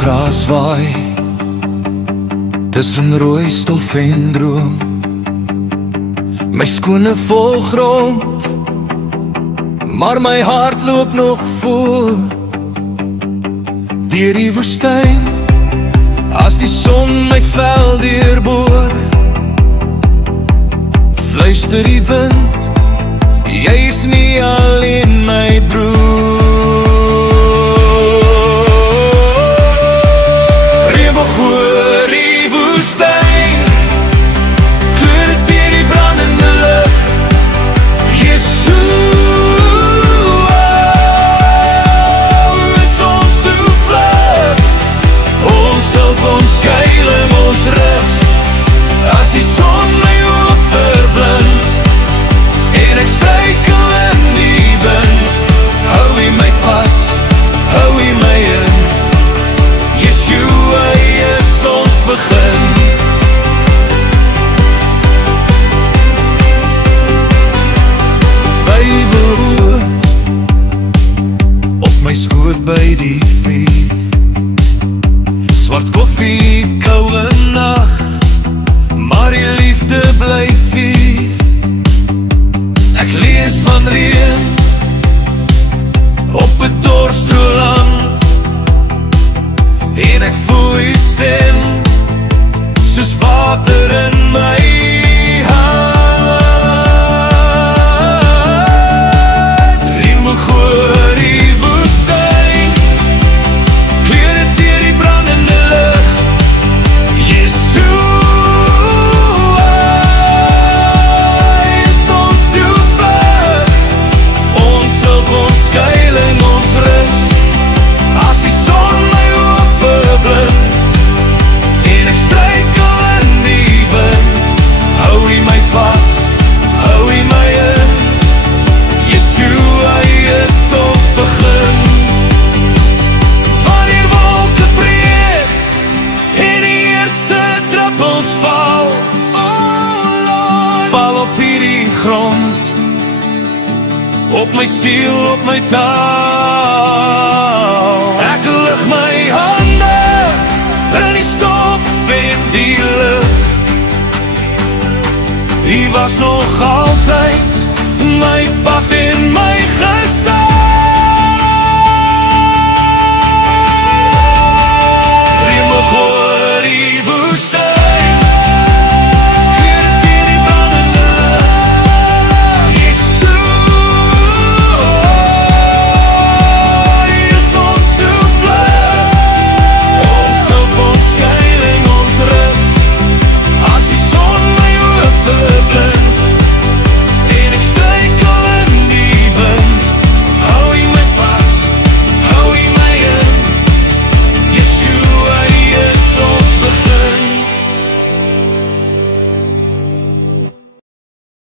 gras waai tussen rooi stof en droom. My skoene vol grond, maar my hart loop nog vol deur die woestyn. As die son my vel deurboor, fluister die wind, jy is nie alleen my broer. Reënboog oor die woestyn, kleure deur die brandende lug. Yeshua is ons toevlug, ons hulp, ons skuiling, ons rus. As die son my oë verblind en ek struikel in die wind, hou hy my vas, hou hy my in. Yeshua is ons begin. Bybel op my skoot by die vuur, swart koffie, koue nag, maar die liefde bly vier. Ek lees van reën op 'n dorstroland en ek voel die stem soos water in my hart. Reënboog oor die woestyn, kleure deur die brandende lug. Yeshua is ons toevlug, ons hulp, ons skuiling, ons rus. As die son my oë verblind en ek struikel in die wind, hou hy my vas, hou hy my in. Yeshua is ons begin. Wanneer wolke breek en die eerste druppels val, val op hierdie grond, op my siel, op my taal. Ek lig my hande in die stof en die lug. U was nog altyd my pad en my gesig.